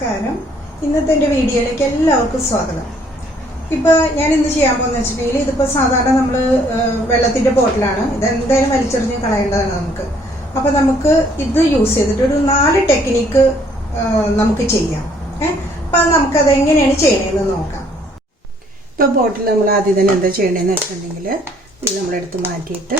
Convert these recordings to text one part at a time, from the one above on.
നമസ്കാരം. ഇന്നത്തെ എൻ്റെ വീഡിയോയിലേക്ക് എല്ലാവർക്കും സ്വാഗതം. ഇപ്പോൾ ഞാൻ ഇന്ന് ചെയ്യാൻ പോകുന്നത് വെച്ചിട്ടുണ്ടെങ്കിൽ ഇതിപ്പോൾ സാധാരണ നമ്മൾ വെള്ളത്തിൻ്റെ ബോട്ടിലാണ്. ഇതെന്തായാലും വലിച്ചെറിഞ്ഞ് കളയേണ്ടതാണ് നമുക്ക്. അപ്പോൾ നമുക്ക് ഇത് യൂസ് ചെയ്തിട്ട് ഒരു 4 ടെക്നിക്ക് നമുക്ക് ചെയ്യാം. അപ്പോൾ നമുക്കത് എങ്ങനെയാണ് ചെയ്യണമെന്ന് നോക്കാം. ഇപ്പോൾ ബോട്ടിൽ നമ്മൾ ആദ്യം തന്നെ എന്താ ചെയ്യണമെന്ന് വെച്ചിട്ടുണ്ടെങ്കിൽ ഇത് നമ്മളെടുത്ത് മാറ്റിയിട്ട്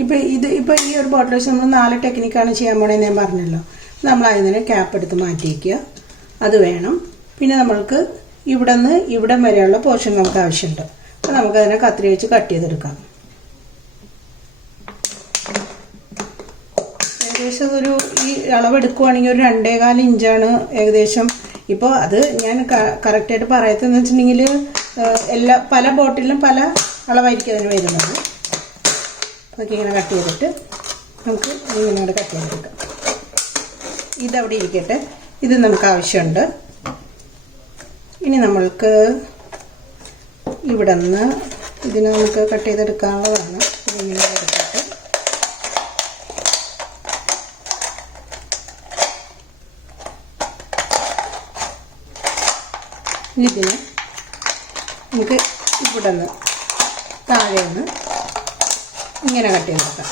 ഇപ്പോൾ ഈ ഒരു ബോട്ടിൽ വെച്ച് നമ്മൾ 4 ടെക്നിക്കാണ് ചെയ്യാൻ പോണേന്ന് ഞാൻ പറഞ്ഞല്ലോ. നമ്മൾ അതിന് ക്യാപ്പ് എടുത്ത് മാറ്റിയിരിക്കുക, അത് വേണം. പിന്നെ നമ്മൾക്ക് ഇവിടെ നിന്ന് ഇവിടം വരെയുള്ള പോർഷൻ നമുക്ക് ആവശ്യമുണ്ട്. അപ്പോൾ നമുക്കതിനെ കത്രി വെച്ച് കട്ട് ചെയ്തെടുക്കാം. ഏകദേശം ഈ അളവെടുക്കുവാണെങ്കിൽ ഒരു 2.25 ഇഞ്ചാണ് ഏകദേശം. ഇപ്പോൾ അത് ഞാൻ കറക്റ്റായിട്ട് പറയത്തെന്ന് വെച്ചിട്ടുണ്ടെങ്കിൽ പല ബോട്ടിലും പല അളവായിരിക്കും അതിന് വരുന്നത്. അതൊക്കെ ഇങ്ങനെ കട്ട് ചെയ്തിട്ട് നമുക്ക് ഇങ്ങനെ കട്ട് ചെയ്തെടുക്കാം. ഇതവിടെ ഇരിക്കട്ടെ. ഇത് നമുക്ക് ആവശ്യമുണ്ട്. ഇനി നമ്മൾക്ക് ഇവിടെ നിന്ന് ഇതിനെ നമുക്ക് കട്ട് ചെയ്തെടുക്കാനുള്ളതാണ്. ഇതിങ്ങനെ എടുത്തിട്ട് ഇതിനെ നമുക്ക് ഇവിടെ നിന്ന് താഴെ നിന്ന് ഇങ്ങനെ കട്ട് ചെയ്തെടുക്കാം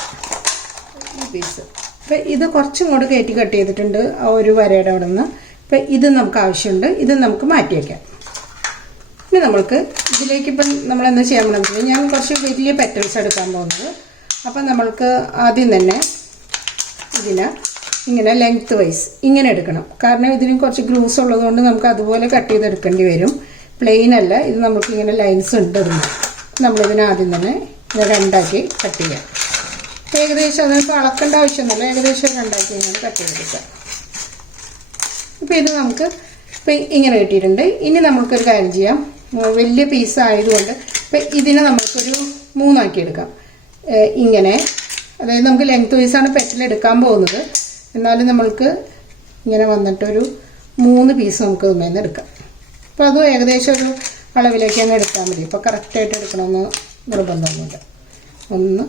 ഈ പീസ്. അപ്പം ഇത് കുറച്ചും കൂടെ കയറ്റി കട്ട് ചെയ്തിട്ടുണ്ട് ആ ഒരു വരയുടെ അവിടെ നിന്ന്. ഇപ്പം ഇത് നമുക്ക് ആവശ്യമുണ്ട്. ഇത് നമുക്ക് മാറ്റി വയ്ക്കാം. ഇനി നമ്മൾക്ക് ഇതിലേക്ക് ഇപ്പം നമ്മളെന്താ ചെയ്യാൻ പോകുന്നത്, ഞാൻ കുറച്ച് വലിയ പെറ്റൽസ് എടുക്കാൻ പോകുന്നത്. അപ്പം നമ്മൾക്ക് ആദ്യം തന്നെ ഇതിനെ ഇങ്ങനെ ലെങ്ത് വൈസ് ഇങ്ങനെ എടുക്കണം. കാരണം ഇതിന് കുറച്ച് ഗ്രൂസ് ഉള്ളതുകൊണ്ട് നമുക്ക് അതുപോലെ കട്ട് ചെയ്തെടുക്കേണ്ടി വരും. പ്ലെയിൻ അല്ല, ഇത് നമുക്ക് ഇങ്ങനെ ലൈൻസ് ഉണ്ട്. നമ്മളിതിനെ ആദ്യം തന്നെ രണ്ടാക്കി കട്ട് ചെയ്യാം. ഏകദേശം അതിനിപ്പോൾ അളക്കേണ്ട ആവശ്യമൊന്നുമില്ല. ഏകദേശം രണ്ടാക്കി ഇങ്ങനെ കട്ട് ചെയ്തെടുക്കാം. ഇപ്പോൾ ഇത് നമുക്ക് ഇപ്പം ഇങ്ങനെ കിട്ടിയിട്ടുണ്ട്. ഇനി നമുക്കൊരു കാര്യം ചെയ്യാം. വലിയ പീസ് ആയതുകൊണ്ട് ഇപ്പം ഇതിനെ നമുക്കൊരു 3 ആക്കി എടുക്കാം. ഇങ്ങനെ, അതായത് നമുക്ക് ലെങ്ത് വൈസാണ് പെറ്റലെടുക്കാൻ പോകുന്നത്. എന്നാലും നമ്മൾക്ക് ഇങ്ങനെ വന്നിട്ടൊരു 3 പീസ് നമുക്ക് ഇതുമേന്ന് എടുക്കാം. അപ്പോൾ അതും ഏകദേശം ഒരു അളവിലേക്ക് തന്നെ എടുത്താൽ മതി. ഇപ്പോൾ കറക്റ്റായിട്ട് എടുക്കണമെന്ന് നിർബന്ധമൊന്നുമില്ല. 1.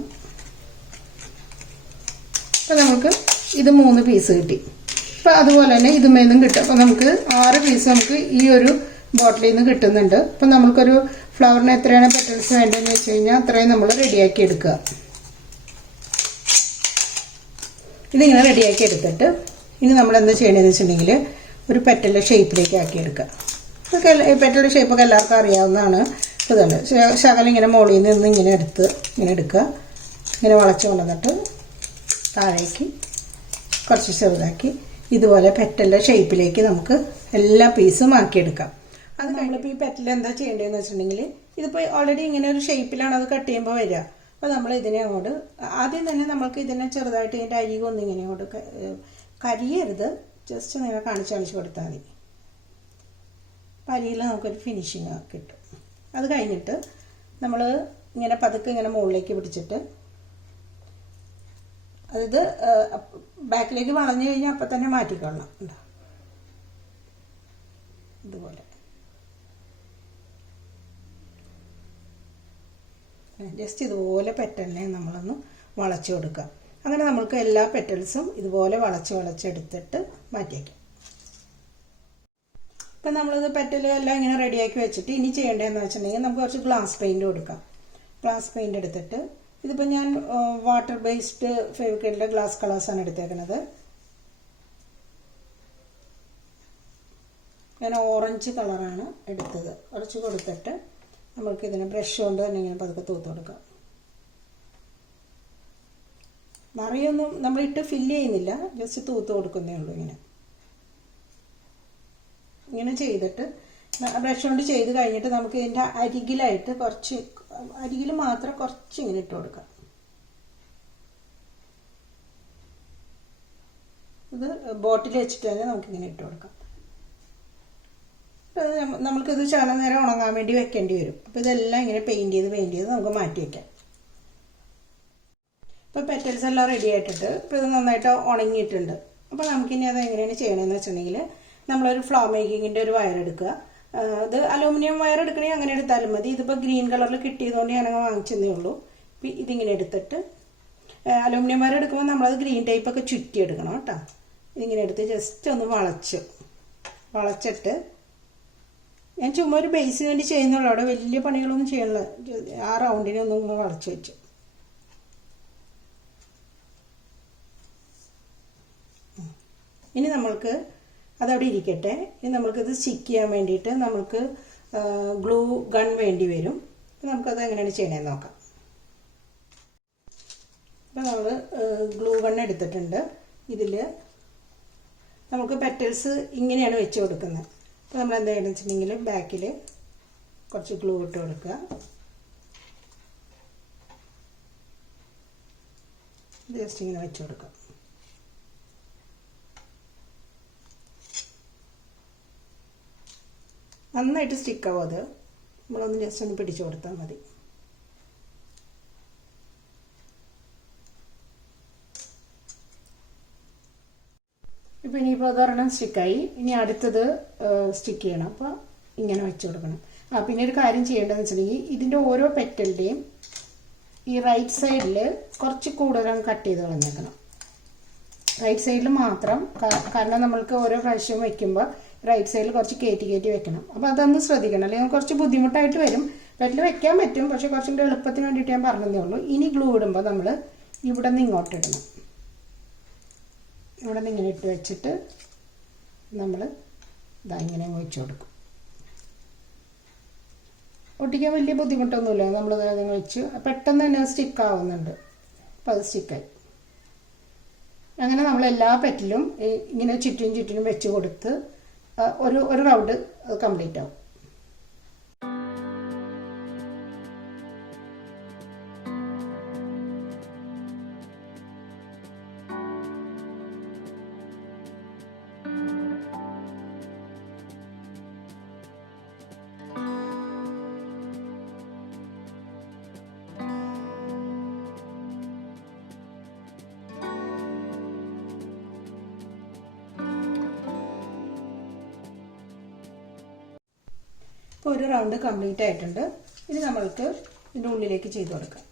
അപ്പോൾ നമുക്ക് ഇത് 3 പീസ് കിട്ടി. അപ്പോൾ അതുപോലെ തന്നെ ഇതുമേന്നും കിട്ടും. അപ്പോൾ നമുക്ക് 6 പീസ് നമുക്ക് ഈ ഒരു ബോട്ടിലിൽ നിന്ന് കിട്ടുന്നുണ്ട്. അപ്പം നമുക്കൊരു ഫ്ലവറിന് എത്രയാണ് പെറ്റൽസ് വേണ്ടതെന്ന് വെച്ച് കഴിഞ്ഞാൽ അത്രയും നമ്മൾ റെഡിയാക്കി എടുക്കുക. ഇതിങ്ങനെ റെഡിയാക്കി എടുത്തിട്ട് ഇനി നമ്മൾ എന്താ ചെയ്യണമെന്ന് വെച്ചിട്ടുണ്ടെങ്കിൽ ഒരു പെറ്റലിൻ്റെ ഷേപ്പിലേക്ക് ആക്കി എടുക്കുക. അതൊക്കെ പെറ്റലിൻ്റെ ഷേപ്പൊക്കെ എല്ലാവർക്കും അറിയാവുന്നതാണ്. ഇതുണ്ട് ശകലം ഇങ്ങനെ മുകളിൽ നിന്ന് ഇങ്ങനെ എടുക്കുക. ഇങ്ങനെ വളച്ച് കൊണ്ടുവന്നിട്ട് താഴേക്ക് കുറച്ച് ചെറുതാക്കി ഇതുപോലെ പെറ്റലിൻ്റെ ഷേപ്പിലേക്ക് നമുക്ക് എല്ലാ പീസും ആക്കിയെടുക്കാം. അത് നമ്മളിപ്പോൾ ഈ പെറ്റൽ എന്താ ചെയ്യേണ്ടതെന്ന് വെച്ചിട്ടുണ്ടെങ്കിൽ ഇതിപ്പോൾ ഓൾറെഡി ഇങ്ങനെ ഒരു ഷേപ്പിലാണ് അത് കട്ട് ചെയ്യുമ്പോൾ വരിക. അപ്പോൾ നമ്മൾ ഇതിനെ അങ്ങോട്ട് ആദ്യം തന്നെ നമുക്ക് ഇതിനെ ചെറുതായിട്ട് ഇതിൻ്റെ അരികൊന്നും ഇങ്ങനെ അങ്ങോട്ട് കരിയരുത്. ജസ്റ്റ് ഇങ്ങനെ കാണിച്ച് കൊടുത്താൽ മതി. അപ്പം അരിയിൽ നമുക്കൊരു ഫിനിഷിങ് കിട്ടും. അത് കഴിഞ്ഞിട്ട് നമ്മൾ ഇങ്ങനെ പതുക്കെ ഇങ്ങനെ മുകളിലേക്ക് പിടിച്ചിട്ട് അതായത് ബാക്കിലേക്ക് വളഞ്ഞു കഴിഞ്ഞാൽ അപ്പം തന്നെ മാറ്റിക്കൊള്ളണം. ഇതുപോലെ ജസ്റ്റ് ഇതുപോലെ പെറ്റലിനെ നമ്മളൊന്ന് വളച്ചു കൊടുക്കുക. അങ്ങനെ നമ്മൾക്ക് എല്ലാ പെറ്റൽസും ഇതുപോലെ വളച്ചെടുത്തിട്ട് മാറ്റി വയ്ക്കാം. ഇപ്പം നമ്മളിത് പെറ്റലെല്ലാം ഇങ്ങനെ റെഡിയാക്കി വെച്ചിട്ട് ഇനി ചെയ്യേണ്ടതെന്ന് വെച്ചിട്ടുണ്ടെങ്കിൽ നമുക്ക് കുറച്ച് ഗ്ലാസ് പെയിൻറ് കൊടുക്കാം. ഗ്ലാസ് പെയിൻറ് എടുത്തിട്ട് ഇതിപ്പോൾ ഞാൻ വാട്ടർ ബേസ്ഡ് ഫെവിക്രിലിൻ്റെ ഗ്ലാസ് കളേഴ്സാണ് എടുത്തേക്കുന്നത്. ഞാൻ ഓറഞ്ച് കളറാണ് എടുത്തത്. കുറച്ച് കൊടുത്തിട്ട് നമുക്കിതിനെ ബ്രഷ് കൊണ്ട് തന്നെ ഇങ്ങനെ പതുക്കെ തൂത്ത് കൊടുക്കാം. നിറയൊന്നും നമ്മളിട്ട് ഫില്ല് ചെയ്യുന്നില്ല, ജസ്റ്റ് തൂത്ത് കൊടുക്കുന്നേ ഉള്ളൂ. ഇങ്ങനെ ചെയ്തിട്ട് ബ്രഷ് കൊണ്ട് ചെയ്ത് കഴിഞ്ഞിട്ട് നമുക്ക് ഇതിൻ്റെ അരികിലായിട്ട് അരികിൽ മാത്രം കുറച്ച് ഇങ്ങനെ ഇട്ട് കൊടുക്കാം. ഇത് ബോട്ടിൽ വെച്ചിട്ട് തന്നെ നമുക്കിങ്ങനെ ഇട്ട് കൊടുക്കാം. നമുക്കിത് ശകലം നേരം ഉണങ്ങാൻ വേണ്ടി വെക്കേണ്ടി വരും. അപ്പോൾ ഇതെല്ലാം ഇങ്ങനെ പെയിൻറ് ചെയ്ത് നമുക്ക് മാറ്റി വയ്ക്കാം. ഇപ്പോൾ പെറ്റൽസ് എല്ലാം റെഡി ആയിട്ടിട്ട് ഇപ്പോൾ ഇത് നന്നായിട്ട് ഉണങ്ങിയിട്ടുണ്ട്. അപ്പോൾ നമുക്കിനി അത് എങ്ങനെയാണ് ചെയ്യണമെന്ന് വെച്ചിട്ടുണ്ടെങ്കിൽ നമ്മളൊരു ഫ്ലവർ മേക്കിങ്ങിൻ്റെ ഒരു വയർ എടുക്കുക. ഇത് അലൂമിനിയം വയർ എടുക്കണമെങ്കിൽ അങ്ങനെ എടുത്താലും മതി. ഇതിപ്പോൾ ഗ്രീൻ കളറിൽ കിട്ടിയതുകൊണ്ട് ഞാനങ്ങ് വാങ്ങിച്ചതേ ഉള്ളൂ. ഇതിങ്ങനെ എടുത്തിട്ട് അലുമിനിയം വയർ എടുക്കുമ്പോൾ നമ്മളത് ഗ്രീൻ ടൈപ്പൊക്കെ ചുറ്റി എടുക്കണം കേട്ടോ. ഇതിങ്ങനെ എടുത്ത് ജസ്റ്റ് ഒന്ന് വളച്ചിട്ട് ഞാൻ ചുമ്മാ ഒരു ബേസിന് വേണ്ടി ചെയ്യുന്നുള്ളൂ. അവിടെ വലിയ പണികളൊന്നും ചെയ്യണില്ല. ആ റൗണ്ടിനെ ഒന്ന് വളച്ച് വെച്ചു. ഇനി നമ്മൾക്ക് അതവിടെ ഇരിക്കട്ടെ. ഇനി നമ്മൾക്കിത് സ്റ്റിക്ക് ചെയ്യാൻ വേണ്ടിയിട്ട് നമുക്ക് ഗ്ലൂ ഗൺ വേണ്ടി വരും. നമുക്കത് എങ്ങനെയാണ് ചെയ്യണമെന്ന് നോക്കാം. അപ്പോൾ നമ്മൾ ഗ്ലൂ ഗൺ എടുത്തിട്ടുണ്ട്. ഇതിൽ നമുക്ക് പെറ്റൽസ് ഇങ്ങനെയാണ് വെച്ച് കൊടുക്കുന്നത്. അപ്പോൾ നമ്മൾ എന്താ ചെയ്യണമെന്ന് വെച്ചിട്ടുണ്ടെങ്കിൽ ബാക്കിൽ കുറച്ച് ഗ്ലൂ ഇട്ട് കൊടുക്കുക. ഇത് ജസ്റ്റ് ഇങ്ങനെ വെച്ച് കൊടുക്കുക. നന്നായിട്ട് സ്റ്റിക്കാവും. അത് നമ്മളൊന്ന് ജസ്റ്റ് ഒന്ന് പിടിച്ചു കൊടുത്താൽ മതി. ഇപ്പോൾ ഇനിയിപ്പോൾ അതൊരെണ്ണം സ്റ്റിക്കായി. ഇനി അടുത്തത് സ്റ്റിക്ക് ചെയ്യണം. അപ്പോൾ ഇങ്ങനെ വെച്ച് കൊടുക്കണം. പിന്നെ ഒരു കാര്യം ചെയ്യേണ്ടതെന്ന് വെച്ചിട്ടുണ്ടെങ്കിൽ ഇതിൻ്റെ ഓരോ പെറ്റലിൻ്റെയും ഈ റൈറ്റ് സൈഡിൽ കുറച്ച് കൂടുതൽ കട്ട് ചെയ്ത് കളഞ്ഞേക്കണം. റൈറ്റ് സൈഡിൽ മാത്രം. കാരണം നമ്മൾക്ക് ഓരോ പ്രാവശ്യം വയ്ക്കുമ്പോൾ റൈറ്റ് സൈഡിൽ കുറച്ച് കയറ്റി വെക്കണം. അപ്പോൾ അതൊന്ന് ശ്രദ്ധിക്കണം. അല്ലെങ്കിൽ കുറച്ച് ബുദ്ധിമുട്ടായിട്ട് വരും. പെറ്റൽ വെക്കാൻ പറ്റും, പക്ഷേ കുറച്ചും കൂടി എളുപ്പത്തിന് വേണ്ടിയിട്ട് ഞാൻ പറഞ്ഞതേ ഉള്ളൂ. ഇനി ഗ്ലൂ ഇടുമ്പോൾ നമ്മൾ ഇവിടെ നിന്ന് ഇങ്ങോട്ട് ഇടണം. ഇവിടെ നിന്ന് ഇങ്ങനെ ഇട്ട് വെച്ചിട്ട് നമ്മൾ ഇതാ ഇങ്ങനെ വെച്ച് കൊടുക്കും. ഒട്ടിക്കാൻ വലിയ ബുദ്ധിമുട്ടൊന്നുമില്ല. നമ്മൾ ഇങ്ങനെ വെച്ച് പെട്ടെന്ന് തന്നെ സ്റ്റിക്ക് ആവുന്നുണ്ട്. അപ്പോൾ അത് സ്റ്റിക്കായി. അങ്ങനെ നമ്മൾ എല്ലാ പെറ്റിലും ഇങ്ങനെ ചുറ്റിനും വെച്ച് കൊടുത്ത് ഒരു റൗണ്ട് കംപ്ലീറ്റ് ആവും. ഇപ്പോൾ ഒരു റൗണ്ട് കംപ്ലീറ്റ് ആയിട്ടുണ്ട്. ഇനി നമ്മൾക്ക് ഇതിൻ്റെ ഉള്ളിലേക്ക് ചെയ്ത് കൊടുക്കാം.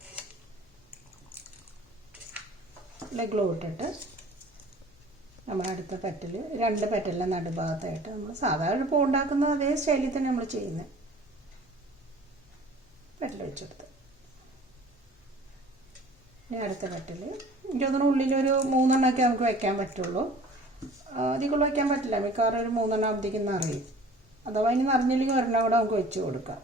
ഗ്ലൂ ഇട്ടിട്ട് നമ്മൾ അടുത്ത പെറ്റൽ 2 പെറ്റലിൻ്റെ നടുഭാഗത്തായിട്ട് നമ്മൾ സാധാരണ ഇപ്പോൾ ഉണ്ടാക്കുന്ന അതേ സ്റ്റൈലിൽ തന്നെ നമ്മൾ ചെയ്യുന്നത്. പെറ്റൽ വെച്ചെടുത്ത് ഇനി അടുത്ത പെറ്റൽ എനിക്കതൊന്നും ഉള്ളിലൊരു 3 എണ്ണമൊക്കെ നമുക്ക് വയ്ക്കാൻ പറ്റുള്ളൂ. അധികം വയ്ക്കാൻ പറ്റില്ല. മിക്കവാറും ഒരു 3 എണ്ണം ആകുമ്പോഴത്തേക്കും നിറയും. അഥവാ ഇനി നിറഞ്ഞില്ലെങ്കിൽ ഒരെണ്ണം കൂടെ നമുക്ക് വെച്ച് കൊടുക്കാം.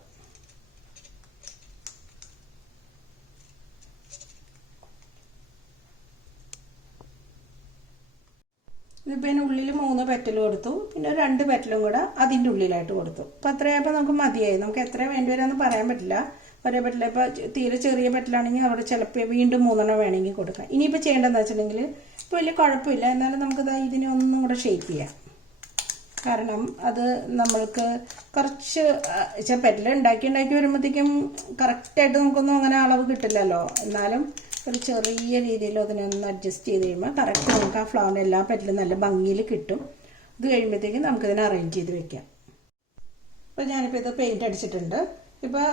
ഇതിപ്പോൾ ഇതിന് ഉള്ളിൽ 3 പെറ്റൽ കൊടുത്തു. പിന്നെ 2 പെറ്റലും കൂടെ അതിൻ്റെ ഉള്ളിലായിട്ട് കൊടുത്തു. അപ്പോൾ അത്രയായപ്പോൾ നമുക്ക് മതിയായി. നമുക്ക് എത്ര വേണ്ടി വരാമെന്ന് പറയാൻ പറ്റില്ല. ഒരേ പെറ്റൽ ഇപ്പോൾ തീരെ ചെറിയ പെറ്റലാണെങ്കിൽ അവിടെ ചിലപ്പോൾ വീണ്ടും 3 എണ്ണം വേണമെങ്കിൽ കൊടുക്കാം. ഇനിയിപ്പോൾ ചെയ്യേണ്ടതെന്ന് വെച്ചിട്ടുണ്ടെങ്കിൽ ഇപ്പോൾ വലിയ കുഴപ്പമില്ല. എന്നാലും നമുക്കത് ഇതിനെ ഒന്നും കൂടെ ഷേപ്പ് ചെയ്യാം. കാരണം അത് നമ്മൾക്ക് കുറച്ച് പെറ്റൽ ഉണ്ടാക്കി വരുമ്പോഴത്തേക്കും കറക്റ്റായിട്ട് നമുക്കൊന്നും അങ്ങനെ അളവ് കിട്ടില്ലല്ലോ. എന്നാലും ഒരു ചെറിയ രീതിയിൽ അതിനെ ഒന്ന് അഡ്ജസ്റ്റ് ചെയ്ത് കഴിയുമ്പോൾ കറക്റ്റ് നമുക്ക് ആ ഫ്ലവറിൻ്റെ എല്ലാ പെറ്റലും നല്ല ഭംഗിയിൽ കിട്ടും. ഇത് കഴിയുമ്പോഴത്തേക്കും നമുക്കിതിനെ അറേഞ്ച് ചെയ്ത് വെക്കാം. ഇപ്പോൾ ഞാനിപ്പോൾ ഇത് പെയിൻറ്റ് അടിച്ചിട്ടുണ്ട്. ഇപ്പോൾ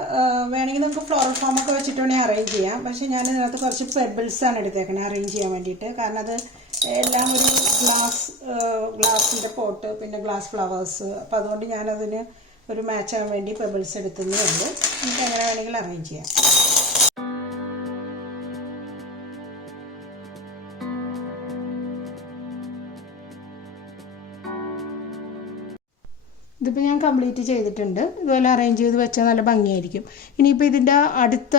വേണമെങ്കിൽ നമുക്ക് ഫ്ലോറൽ ഫോമൊക്കെ വെച്ചിട്ട് വേണമെങ്കിൽ അറേഞ്ച് ചെയ്യാം. പക്ഷേ ഞാൻ ഇതിനകത്ത് കുറച്ച് പെബിൾസാണ് എടുത്തേക്കണേ അറേഞ്ച് ചെയ്യാൻ വേണ്ടിയിട്ട്. കാരണം അത് എല്ലാം ഒരു ഗ്ലാസിൻ്റെ പോട്ട്, പിന്നെ ഗ്ലാസ് ഫ്ലവേഴ്സ്. അപ്പോൾ അതുകൊണ്ട് ഞാനതിന് ഒരു മാച്ച് ആകാൻ വേണ്ടി പെബിൾസ് എടുത്തതേ ഉള്ളൂ. നമുക്ക് എങ്ങനെ വേണമെങ്കിലും അറേഞ്ച് ചെയ്യാം. ഇതിപ്പോൾ ഞാൻ കംപ്ലീറ്റ് ചെയ്തിട്ടുണ്ട്. ഇതുപോലെ അറേഞ്ച് ചെയ്ത് വെച്ചാൽ നല്ല ഭംഗിയായിരിക്കും. ഇനിയിപ്പോൾ ഇതിൻ്റെ അടുത്ത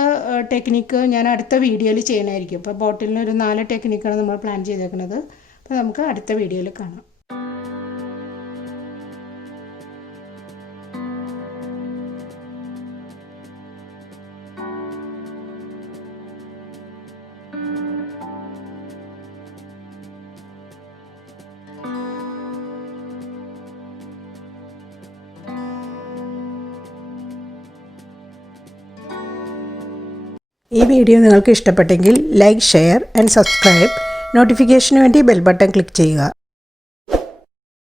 ടെക്നിക്ക് ഞാൻ അടുത്ത വീഡിയോയിൽ ചെയ്യണമായിരിക്കും. അപ്പോൾ ബോട്ടിലിന് ഒരു 4 ടെക്നിക്കാണ് നമ്മൾ പ്ലാൻ ചെയ്തേക്കുന്നത്. അപ്പോൾ നമുക്ക് അടുത്ത വീഡിയോയിൽ കാണാം. ഈ വീഡിയോ നിങ്ങൾക്ക് ഇഷ്ടപ്പെട്ടെങ്കിൽ ലൈക്ക്, ഷെയർ ആൻഡ് സബ്സ്ക്രൈബ്. നോട്ടിഫിക്കേഷന് വേണ്ടി ബെൽ ബട്ടൺ ക്ലിക്ക് ചെയ്യുക.